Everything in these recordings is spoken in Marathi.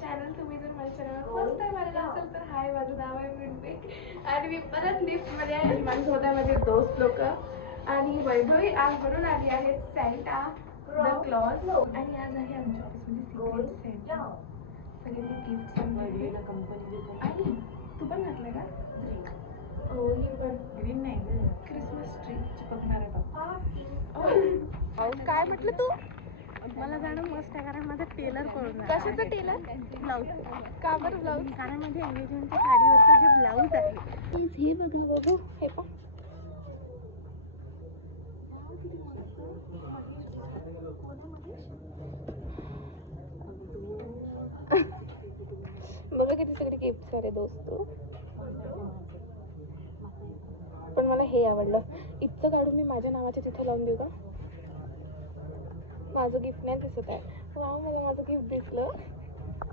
चॅनल. तुम्ही जर माझ्या चॅनल फर्स्ट टाइम आलेला असेल तर हाय, माझं नाव आहे मृण्मयी आणि मी परत लिफ्टमध्ये आहे आणि माझ्यासोबत आहे माझे दोस्त लोक आणि वैभवी आज म्हणून आली आहे सॅन्टा द क्लॉज. आणि आज आहे आमच्या ऑफिसमध्ये सिक्रेट सॅन्टा. सगळ्यांनी गिफ्ट आणले आणि तू पण घातलं का? हो, ही पण ग्रीन नाही, क्रिसमस ट्री चिपकणार आहे पप्पा. काय म्हटलं तू? मला जाणं मस्त आहे कारण माझा टेलर पळून कशाचं टेलर? ब्लाऊज. का बरं ब्लाऊज? कारण माझ्या एंगेजमेंटच्या साडीवरचं जे ब्लाऊज आहे हे बघा बघू, हे पण बघा किती सगळे गिफ्ट सारे दोस्त. पण मला हे आवडलं. इथचं काढून मी माझ्या नावाच्या तिथे लावून देऊ का? माझं गिफ्ट नाही दिसत आहे. वाव, मला माझं गिफ्ट दिसलं.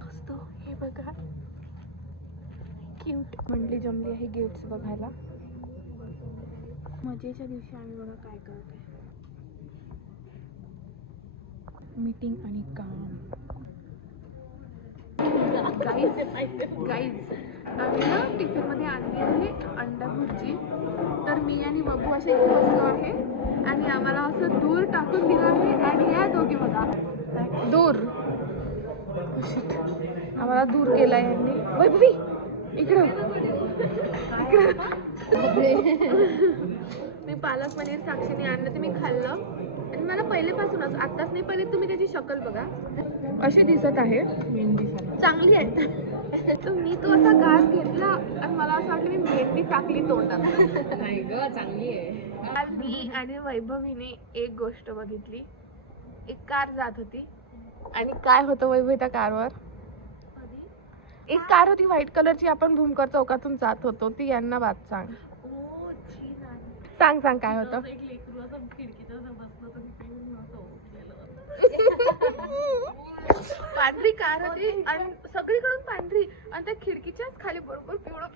मस्त, हे बघा क्यूट. मंडळी जमली आहे गिफ्ट्स बघायला. मजेच्या दिवशी आम्ही बघा काय करतोय. मीटिंग आणि काम. गाईज आम्ही ना टिफिनमध्ये आणली आहे अंडा भुर्जी. तर मी आणि बबू असे इथे बसलो आहे आणि आम्हाला असं दूर टाकून दिलं आहे आणि या दोघी बघा दूर आम्हाला दूर केला आहे यांनी. वैभवी इकडं मी पालक पनीर साक्षीने आणलं ते मी खाल्लं आणि मला पहिलेपासूनच, आत्ताच नाही, पहिले तुम्ही त्याची शक्ल बघा अशी दिसत आहे, चांगली आहे. तर मी तो असा घास घेतला आणि मला असं वाटलं मी मेहंदी टाकली तोंडात. नाही ग, चांगली आहे. मी आणि वैभवीने एक गोष्ट बघितली. एक कार जात होती आणि काय होतं वैभवी त्या कारवर? एक कार होती व्हाईट कलरची. आपण भूमकर चौकातून जात होतो. ती यांना बात सांग. सांग सांग काय होतं? पांढरी कार होती आणि सगळीकडून पांढरी आणि त्या खिडकीच्याच खाली बरोबर पिवळं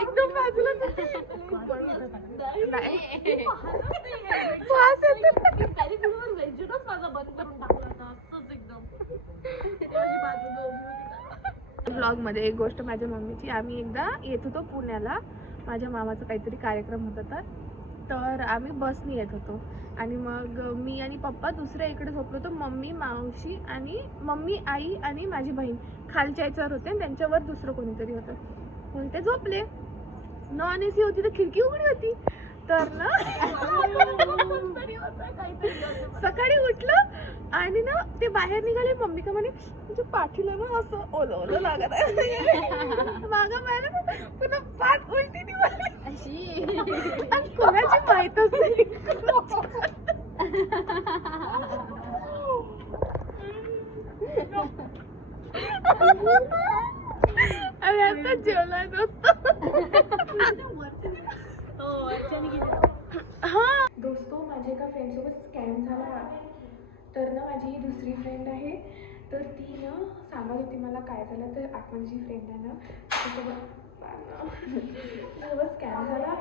एकदम बाजूला ब्लॉग मध्ये एक गोष्ट माझ्या मम्मीची. आम्ही एकदा येत होतो पुण्याला, माझ्या मामाचा काहीतरी कार्यक्रम होता तर आम्ही बसने येत होतो आणि मग मी आणि पप्पा दुसऱ्या इकडे झोपलो होतो. मम्मी, मावशी आणि मम्मी, आई आणि माझी बहीण खालच्या याच्यावर होते आणि त्यांच्यावर दुसरं कोणीतरी होतं. म्हणून ते झोपले. नॉन एसी होती तर खिडकी उघडी होती. तर ना सकाळी उठलं आणि ना ते बाहेर निघाले. मम्मी का म्हणे तुझ्या पाठीला ना असं ओलं ओलं लागत आहे. मागं पाहिलं पुन्हा पाठ उलटी निघाली आणि कोणाची माहीतच नाही. अरे आता जेवलाय दोस्तो. माझ्या एका फ्रेंडसोबत स्कॅम झाला. तर ना माझी ही दुसरी फ्रेंड आहे. तर ती ना सांगत होती मला काय झालं. तर आठवणची फ्रेंड आहे ना, त्याच्यासोबत स्कॅम झाला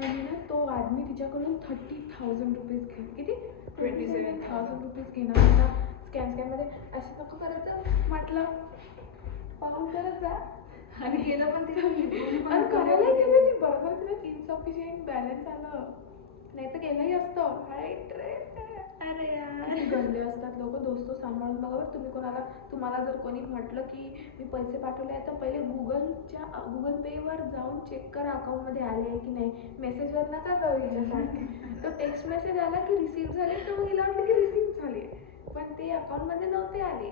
आणि ना तो आदमी तिच्याकडून 30,000 रुपीज घेत. किती? 27,000 रुपीज घेणार होता. स्कॅममध्ये असं नको करायचं म्हटलं, पाहून करत जा. आणि गेलं पण आणि करायला गेलं ती बरोबर. तिला 300 बॅलन्स आलं, नाही तर गेलंही असतं. अरे यार, गंदे असतात लोक. दोस्त सांभाळून बघा बरं. तुम्हाला जर कोणी म्हटलं की मी पैसे पाठवले आहे तर पहिले गुगल पेवर जाऊन चेक करा अकाउंटमध्ये आले आहे की नाही. मेसेजवर नका जाऊ याच्यासाठी. तो टेक्स्ट मेसेज आला की रिसीव्ह झाले तर मग हिला वाटलं की रिसीव्ह झाले, पण ते अकाउंटमध्ये नव्हते आले.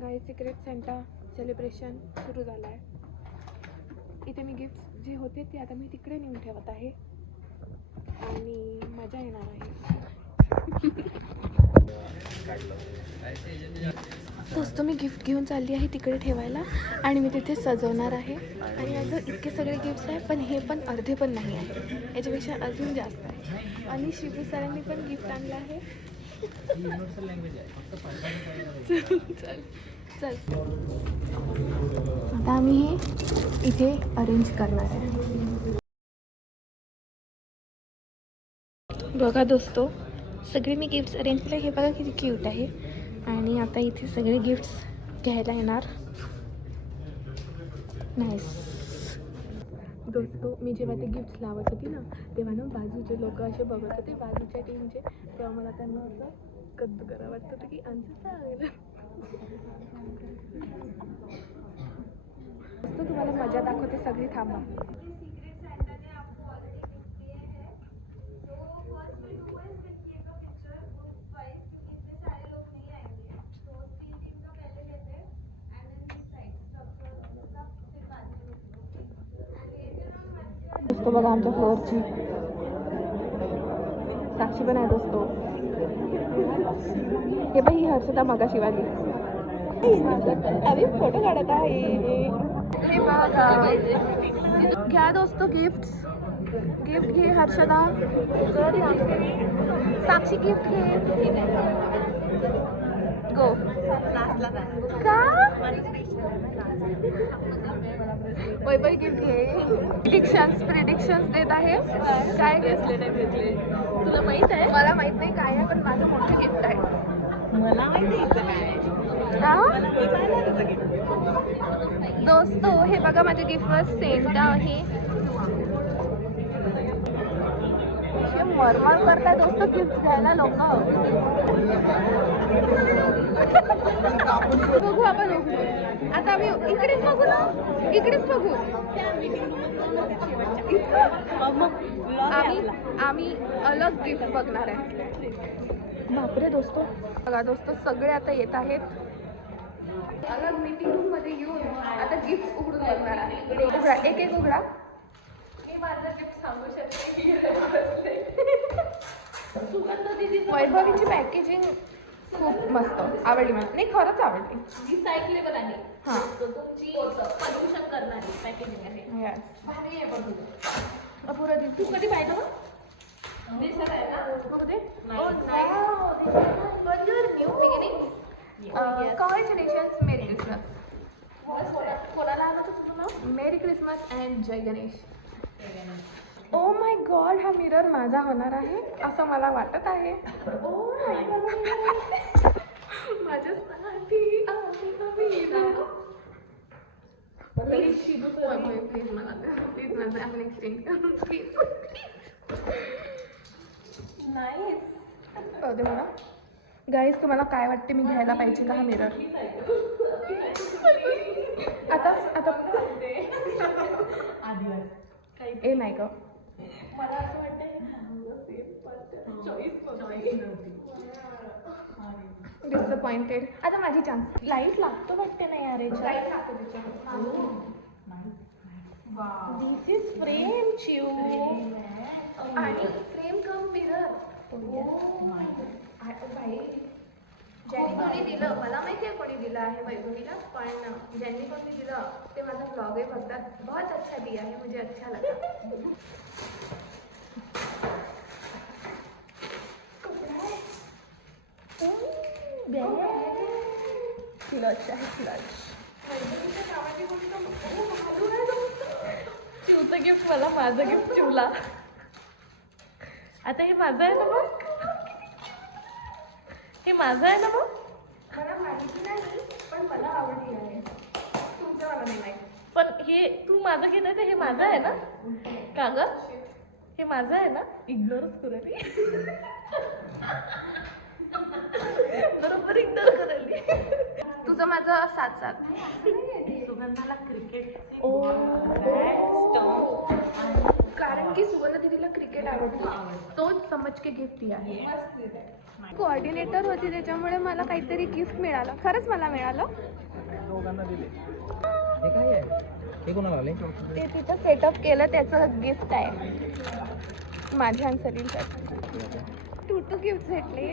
गाईस, सिक्रेट सॅन्टा सेलिब्रेशन सुरू झालं आहे. इथे मी गिफ्ट जे होते ते आता मी तिकडे नेऊन ठेवत आहे आणि मजा येणार आहे. दोस्त, मी गिफ्ट घेऊन चालली आहे तिकडे ठेवायला आणि मी तिथे सजवणार आहे. आणि माझं इतके सगळे गिफ्ट्स आहे पण हे पण अर्धे पण नाही आहे, याच्यापेक्षा अजून जास्त आहे. आणि शिबू सरांनी पण गिफ्ट आणलं आहे. चल चल, आता आम्ही हे इथे अरेंज करणार आहे. बघा दोस्तो, सगळे मी गिफ्ट्स अरेंज केले. हे बघा किती क्यूट आहे. आणि आता इथे सगळे गिफ्ट्स घ्यायला येणार. नाईस. दोस्तो, मी जेव्हा ते गिफ्ट्स लावत होती ना तेव्हा ना बाजूचे लोक असे बघत होते, बाजूच्या टीमचे. तेव्हा मला त्यांना असं कद्दू करा वाटत होतं की आमचं चांगलं. दोस्तो, तुम्हाला मजा दाखवते, सगळी थांबा. दोस्तो बघा आमच्या फ्लोअरची साक्षी पण आहे दोस्तो. हे बाई, ही हर्षदा मगाशी वाली. अरे फोटो काढत आहे. हे बघा, घ्या दोस्तो गिफ्ट. गिफ्ट घे हर्षदा. साक्षी गिफ्ट घे. गो. का वैभव गिफ्ट घे. प्रिडिक्शन्स देत आहे. काय घेतले तुला माहित आहे? मला माहित नाही काय आहे, पण माझं मोठं गिफ्ट आहे. मला माहिती दोस्तो, हे बघा माझ्या गिफ्टवर सेंट आहे. मरमर करताय दोस्तो गिफ्ट घ्यायला लोक. बघू आपण. आता आम्ही इकडेच बघू ना, इकडेच बघू. आम्ही अलग गिफ्ट बघणार आहे. बापरे दोस्तो, बघा दोस्तो, सगळे आता येत आहेत. अलग मीटिंग रूम मध्ये येऊन आता गिफ्ट उघडून बघणार आहे. उघडा, एक एक उघडा. मी माझं गिफ्ट सांगू शकते. वैभवीची पॅकेजिंग खूप मस्त आवडली मला. नाही, खरंच आवडली. रिसायकलेबल आहे. हां, तुमची पोल्युशन करणारी पॅकेजिंग आहे. यस. भारी आहे पण तुझं. अपुरा दिल. तू कधी पाहिलं मग? दिसत आहे ना? बघू दे. Yes. Congratulations, merry Christmas. कोणाला आलं होतं तुझं नाव? मेरी क्रिसमस अँड जय गणेश. ओ माय गॉड, हा मिरर माझा होणार आहे असं मला वाटत आहे. माझ्यासाठी प्लीज मला प्लीज माझं आपण एक्सचेंज करू प्लीज. नाईस. दे मला. गाईज, तुम्हाला काय वाटते, मी घ्यायला पाहिजे का हा मिरर? आता ए नाही ग, मला असं वाटतं डिसअपॉइंटेड. आता माझी चान्स. लाईट लागतो वाटते नाही यार, लाईट लागतो त्याच्यावर. दिस इज फ्रेम चिव आणि फ्रेम कम मिरर. बाई, ज्यांनी कोणी दिलं, मला माहिती आहे कोणी दिलं आहे वैभवीला, पण ज्यांनी कोणी दिलं ते माझा ब्लॉग आहे बघतात. बहुत अच्छा दिया है, मुझे अच्छा लगा. क्लच आहे, क्लच. चिवचं गिफ्ट मला, माझं गिफ्ट चिवला. आता हे माझं आहे ना मग? हे माझं आहे ना मग? मला माहिती नाही, पण मला आवडली आहे. तुमचं मला नाही माहिती. पण हे तू माझं घेत आहे, हे माझं आहे ना? का ग? हे माझं आहे ना? इग्नोरच करेल. बरोबर इग्नोर करेल. तुझं माझं साथ साथ. सुगंधाला क्रिकेट. कारण की सुगंध दीदीला क्रिकेट आवडतो, तोच समज के गिफ्ट दिया आहे. कोऑर्डिनेटर होती त्याच्यामुळे मला काहीतरी गिफ्ट मिळालं. खरंच मला मिळालं. दोघांना दिले. हे काय आहे? हे कोणाला आले? ते तिथं सेटअप केलं, त्याचं गिफ्ट आहे माझ्या आणि सलीलसाठी. टू गिफ्ट भेटले.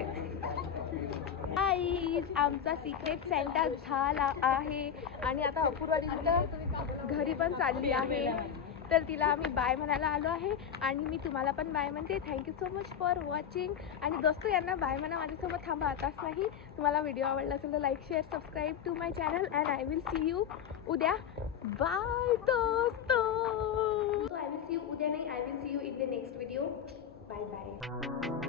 गाईज, आमचा सिक्रेट सेंटा झाला आहे आणि आता अपूर्वा दीदी घरी पण चालली आहे. तर तिला आम्ही बाय म्हणायला आलो आहे आणि मी तुम्हाला पण बाय म्हणते. Thank you so much for watching. आणि दोस्तो, यांना बाय म्हणा माझ्यासोबत. थांबा, आताच नाही. तुम्हाला व्हिडिओ आवडला असेल तर like, share, subscribe to my channel and I will see you उद्या. बाय दोस्तो. आय विल सी यू उद्या नाही, I will see you in the next video. Bye bye.